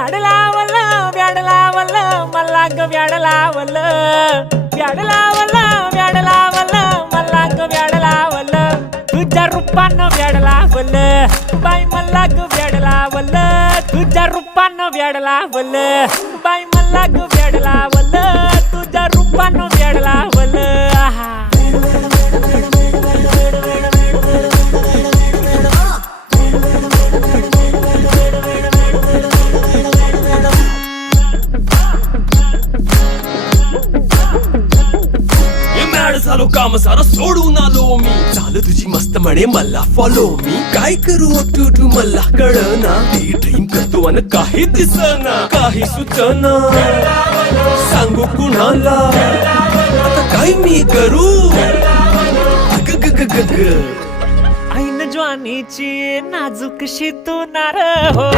व्याड लावलं व्याड लावलं मला ग व्याड लावलं व्याड लावलं व्याड लावलं मला ग व्याड लावलं तुझ्या रूपानं व्याड लावलं बाई मला ग व्याड लावलं तुझ्या रूपानं व्याड लावलं बाई मला ग व्याड लावलं तुझ्या रूपानं व्याड लावलं आहा झालो काम सारा सोडून आलो मी झालं तुझी मस्त म्हणे मला फॉलो मी काय करू टू मला कळना ती ड्रीम करतो आणि काही दिसना काही सुचना सांगू कुणाला आता काय मी करू ग ग ग ग ग ऐन ज्वानीची नाजूक शी तू नार हो